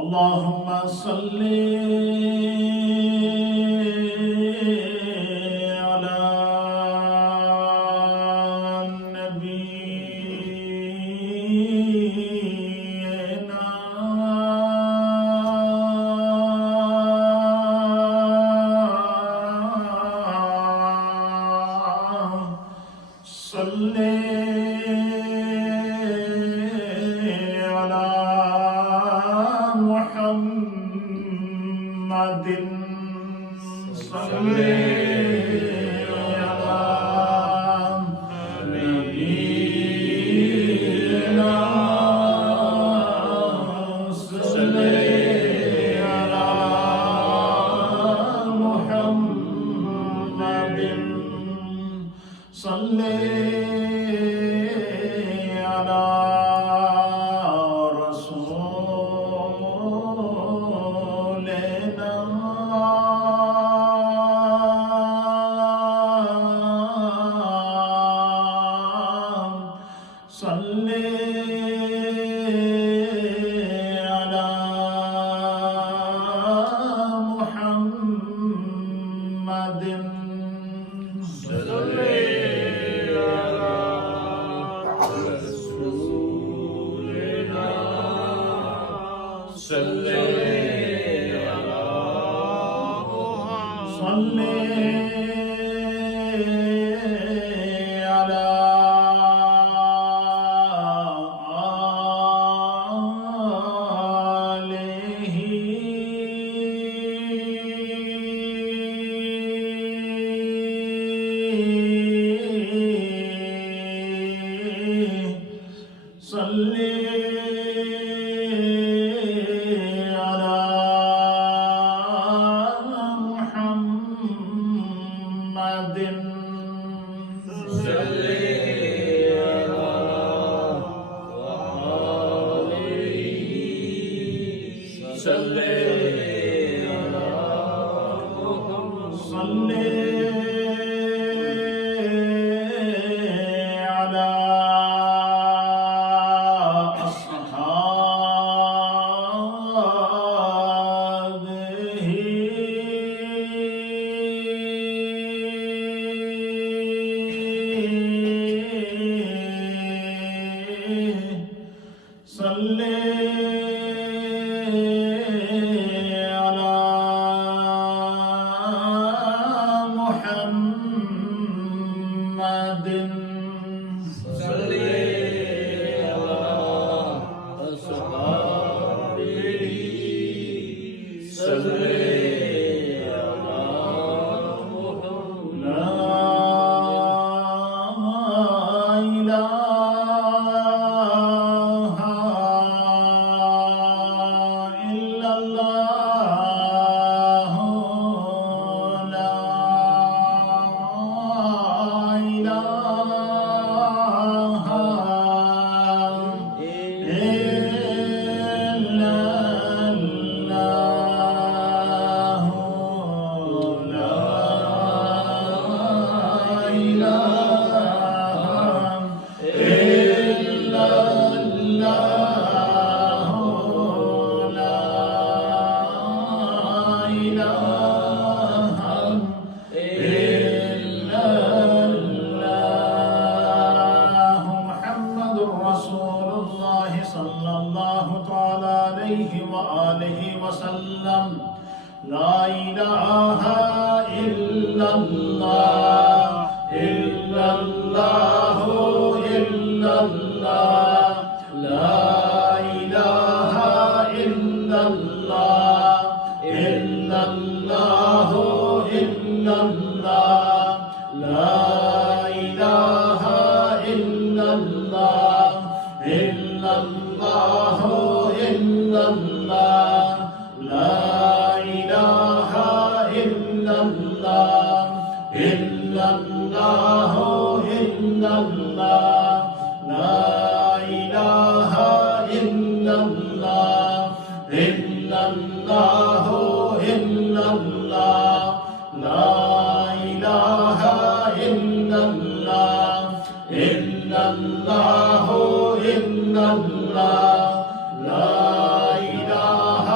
अल्लाहुम्मा सल्ली अला नबीना सल्ली मुहम्मदिन सल्ली अला नबीना सल्ली अला मुहम्मदिन सल्ली अला सल्ले अला मुहम्मदिन सल्ले अला रसूलिना सल्ले अला मुहम्मद सल्ले अला मुहम्मदिन सल्ले अला आलिहि सल्ले अला मुहम्मद सल्ले सल्ले अला मुहम्मदिन सल्ले अला अस्हाबिही सल्ले अला मुहम्मद ला वसल्लम ला इलाहा इल्लल्लाह इल्लल्लाह इल्लल्लाह ला इलाहा इल्लल्लाह इल्लल्लाह इल्लल्लाह ला इलाहा इल्लल्लाह इल्लल्लाह इल्लल्लाह ला इलाहा इल्लल्लाह इल्लल्लाह इल्लल्लाह ला इलाहा इल्लल्लाह इल्लल्लाह इल्लल्लाह ला इलाहा इल्लल्लाह इल्लल्लाह इल्लल्लाह ला इलाहा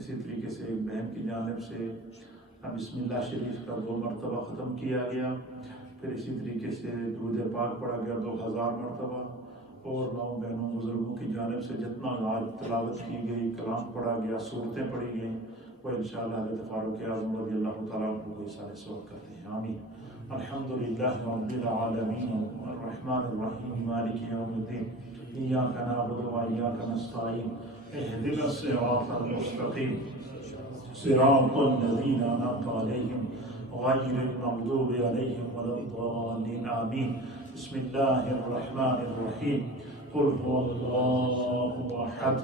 इसी तरीके से एक बहन की जानिब से बिस्मिल्लाह शरीफ का 2 मरतबा ख़त्म किया गया। फिर इसी तरीके से दुरूद पाक पढ़ा गया 2000 मरतबा। और माओ बहनों बुज़ुर्गों की जानिब से जितना आज तिलावत की गई, कलाम पढ़ा गया, सूरतें पढ़ी गई, वो इंशाअल्लाह हज़रत फ़ारूक आज़म रज़ियल्लाहु तआला अन्हु को इसाले सवाब करते हैं। आमीन। अल्हम्दुलिल्लाहि रब्बिल आलमीन अर्रहमानिर रहीम मालिकि यौमिद्दीन इय्याका नअबुदु व इय्याका नस्तईन इहदिनस सिरातल मुस्तक़ीम सिरातल लज़ीना अनअमता अलैहिम गैरिल मग़दूबि अलैहिम वलद्दाल्लीन। आमीन। बिस्मिल्लाहिर रहमानिर रहीम। कुल हुवल्लाहु अहद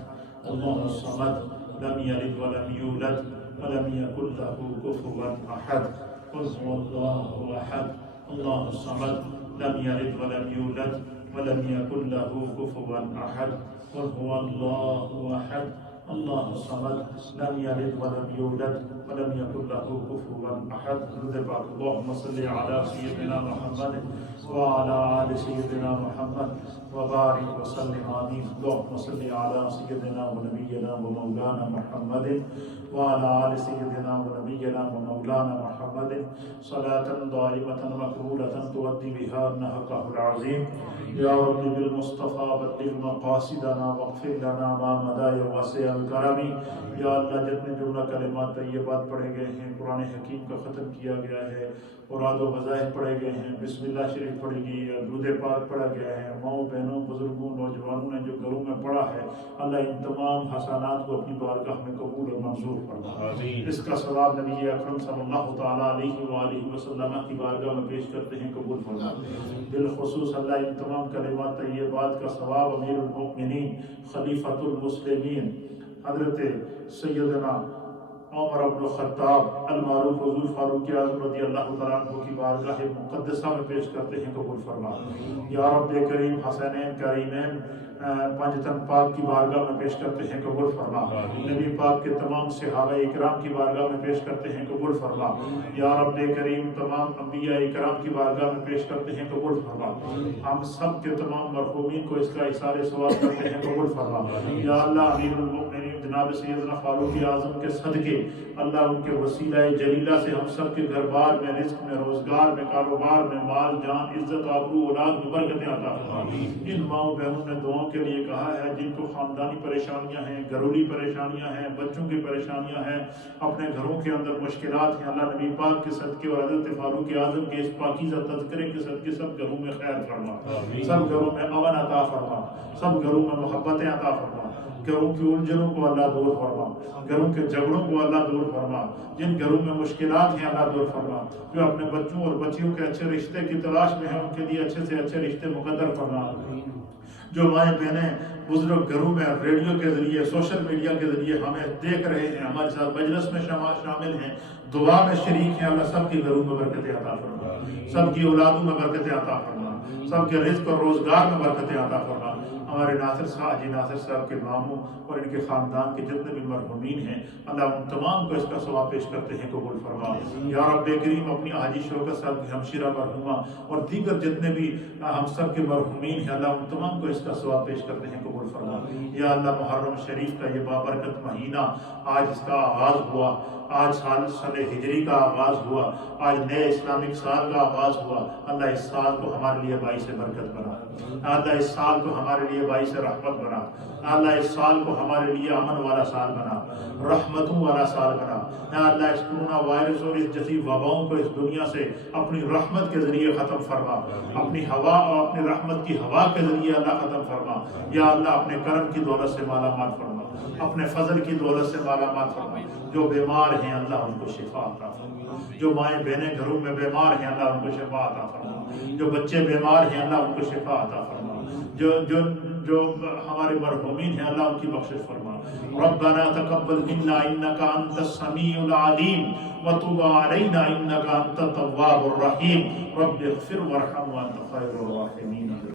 अल्लाहुस समद लम यलिद व लम यूलद व लम यकुल लहू कुफुवन अहद। कुल हुवल्लाहु अहद अल्लाहुस समद लम यलिद व लम यूलद व लम यकुल लहू कुफुवन अहद। कुल हुवल्लाहु अहद अल्लाहुस समद लम यलिद व लम यूलद व लम यकुल लहू कुफुवन अहद। अल्लाहुम्मा सल्लि अला सय्यिदिना मुहम्मद व अला आलि सय्यिदिना मुहम्मद व बारिक व सल्लिम। आमीन। अल्लाहुम्मा सल्लि अला सय्यिदिना व नबिय्यिना व मौलाना मुहम्मद व अला आलि सय्यिदिना व नबिय्यिना व मौलाना मुहम्मद सलातन दाइमतन मक़बूलतन तुअद्दी बिहा नहक़हुल अज़ीम। या रब्बी बिल मुस्तफ़ा बल्लिग़ मक़ासिदना वग़फ़िर लना मा मदा या वासिअल करमी। या अल्लाह जितने जुमला कलिमात तय्यबात पढ़े गए हैं, कुरान हकीम का ख़त्म किया गया है, औराद व वज़ाइफ पढ़े गए हैं, बिस्मिल्लाह शरीफ पढ़ी गई है, दुरूद पाक पढ़ा गया है, माओ बहनों बुजुर्गों नौजवानों ने जो घरों में पढ़ा है, अल्लाह इन तमाम हसनात को अपनी बारगाह में कबूल और मंजूर फरमा। इसका सवाब नबी अकरम सल्लल्लाहु तआला अलैहि व आलिहि वसल्लम की बारगाह में पेश करते हैं, कबूल फरमा। बिलखुसूस अल्लाह इन तमाम कलिमात तय्यबात का सवाब अमीरुल मोमिनीन खलीफतुल मुस्लिमीन हज़रत सैयदना उमर इब्न ख़त्ताब अल मारूफ हुज़ूर फ़ारूक आज़म रज़ियल्लाहु तआला अन्हु की बारगाह मुक़द्दसा में पेश करते हैं, कबूल फरमा। या रब्बे करीम हसनैन करीमैन पंजतन पाक की बारगाह में पेश करते हैं, कबूल फरमा। नबी पाक के तमाम सहाबा इकराम की बारगाह में पेश करते हैं, कबूल फरमा। या रब्बे करीम तमाम अंबिया इकराम की बारगाह में पेश करते हैं, कबूल फरमा। हम सब के तमाम मरहूमीन को इसका इसारे सवाब करते हैं, कबूल फरमा। या अल्लाह अमीरुल मोमिनीन जनाब सैयदना फारूक आज़म के सदके अल्लाह उनके वसीला जलीला से हम सब के घर बार में, रिज़्क़ में, रोजगार में, कारोबार में, माल जान, इज्जत, आबरू, औलाद में बरकतें अता फरमा। इन माओ बहनों ने दुआओं के लिए कहा है, जिनको खानदानी परेशानियां हैं, घरेलू परेशानियां हैं, बच्चों की परेशानियां हैं, अपने घरों के अंदर मुश्किलात हैं, अल्लाह नबी पाक के सदके और हज़रत फारूक आज़म के इस पाकीज़ा तज़किरे के सदके सब घरों में खैर फरमा, सब घरों में अमन अता फरमा, सब घरों में मोहब्बतें अता फरमा, घरों की उलझनों को अल्लाह दूर फरमा, घरों के झगड़ों को अल्लाह दूर फरमा, जिन घरों में मुश्किलात हैं अल्लाह दूर फरमा, जो अपने बच्चों और बच्चियों के अच्छे रिश्ते की तलाश में है उनके लिए अच्छे से अच्छे रिश्ते मुकद्दर फरमा। जो माएँ बहनें बुजुर्ग घरों में रेडियो के जरिए, सोशल मीडिया के जरिए हमें देख रहे हैं, हमारे साथ मजलिस में शामिल हैं, दुआ में शरीक हैं, अल्लाह सबके घरों में बरकतें अता फरमा, सबकी औलादों में बरकतें अता फरमा, सबके रिज़्क़ और रोजगार में बरकतें अता फरमा। हमारे नासिर साहब के मामू और इनके ख़ानदान के जितने भी मरहूमीन हैं, अल्लाह उन तमाम को इसका सवाब पेश करते हैं, कबूल फरमा। या रब्बे करीम अपनी हाजी शौकत साहब की हमशीरा मरहूमा और दीगर जितने भी हम सब के मरहूमीन हैं, अल्लाह उन तमाम को इसका सवाब पेश करते हैं, कबूल फरमा। या अल्लाह मुहर्रम शरीफ का ये बाबरकत महीना आज इसका आगाज़ हुआ, आज साल हिजरी का आगाज़ हुआ, आज नए इस्लामिक साल का आगाज़ हुआ। अल्लाह इस साल को हमारे लिए बाइस बरकत बना, अल्लाह इस साल को हमारे लिए बाइस रहमत बना, अल्लाह इस साल को हमारे लिए अमन वाला साल बना, रहमतों वाला साल बना। अल्लाह इस कोरोना वायरस और इस जैसी वबाओं को इस दुनिया से अपनी रहमत के जरिए ख़त्म फरमा, अपनी हवा और अपनी रहमत की हवा के जरिए अल्लाह ख़त्म फरमा। या अल्लाह अपने करम की दौलत से माला माल फरमा, अपने फजल की दौलत से माला माल फरमा। जो बीमार हैं अल्लाह उनको शिफा अता फरमा, जो माएँ बहनें घरों में बीमार हैं अल्लाह उनको शिफा अता फरमा, जो बच्चे बीमार हैं अल्लाह उनको शिफा अता फरमा, जो जो जो हमारे मरहूमीन हैं अल्लाह उनकी बख्शिश फरमा। रब्बना तक़ब्बल मिन्ना इन्नका अंतस समीउल अलीम व तुब अलैना इन्नका अंतत तव्वाबुर रहीम। रब्बिग़फिर वरहम व अंत खैरुर राहिमीन।